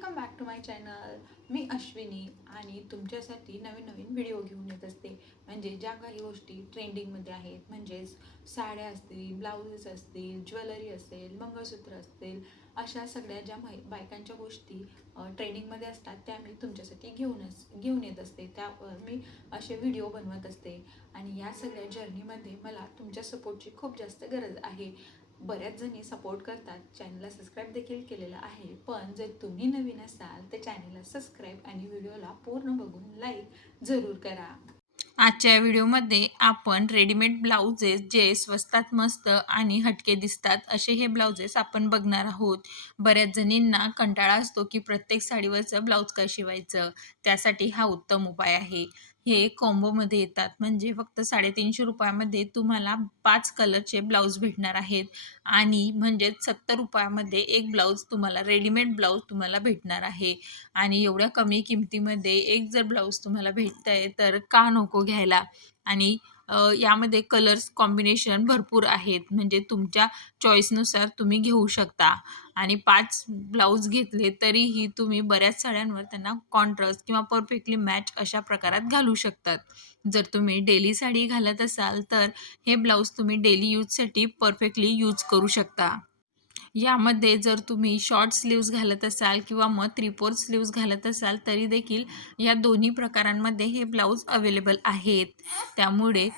Welcome back to my channel. मी अश्विनी आणि तुमच्यासाठी नवीन नवीन व्हिडिओ घेऊन येत असते. म्हणजे ज्या काही गोष्टी ट्रेंडिंगमध्ये आहेत, म्हणजेच साड्या असतील, ब्लाउजेस असतील, ज्वेलरी असेल, मंगळसूत्र असतील, अशा सगळ्या ज्या बायकांच्या गोष्टी ट्रेंडिंगमध्ये असतात त्या मी तुमच्यासाठी घेऊन येत असते. त्यावर मी असे व्हिडिओ बनवत असते आणि या सगळ्या जर्नीमध्ये मला तुमच्या सपोर्टची खूप जास्त गरज आहे. बऱ्याच जणी सपोर्ट करतात, चॅनलला सबस्क्राईब देखील केलेलं आहे. पण जर तुम्ही नवीन असाल तर चॅनलला सबस्क्राईब आणि व्हिडिओला पूर्ण बघून लाईक जरूर करा. आजच्या व्हिडिओमध्ये आपण रेडीमेड ब्लाउजेस जे स्वस्तात मस्त आणि हटके दिसतात असे हे ब्लाउजेस आपण बघणार आहोत. बऱ्याच जणींना कंटाळा असतो की प्रत्येक साडीवरचं ब्लाउज काय शिवायचं. त्यासाठी हा उत्तम उपाय आहे. हे कॉम्बोमध्ये येतात, म्हणजे फक्त 350 रुपयामध्ये तुम्हाला 5 कलरचे ब्लाऊज भेटणार आहेत आणि म्हणजेच 70 रुपयामध्ये एक ब्लाऊज तुम्हाला रेडीमेड ब्लाऊज तुम्हाला भेटणार आहे. आणि एवढ्या कमी किमतीमध्ये एक जर ब्लाऊज तुम्हाला भेटतंय तर का नको घ्यायला. आणि यामध्ये कलर्स कॉम्बिनेशन भरपूर आहेत, म्हणजे तुमच्या चॉईसनुसार तुम्ही घेऊ शकता. आणि 5 ब्लाऊज घेतले तरीही तुम्ही बऱ्याच साड्यांवर त्यांना कॉन्ट्रास्ट किंवा परफेक्टली मॅच अशा प्रकारात घालू शकतात. जर तुम्ही डेली साडी घालत असाल तर हे ब्लाऊज तुम्ही डेली यूजसाठी परफेक्टली यूज करू शकता. यामध्ये जर तुम्ही शॉर्ट स्लीव्ज घालत असाल किंवा मग 3/4 स्लीव्ज घालत असाल तरी देखील या दोन्ही प्रकारांमध्ये हे ब्लाऊज अवेलेबल आहेत. त्यामुळे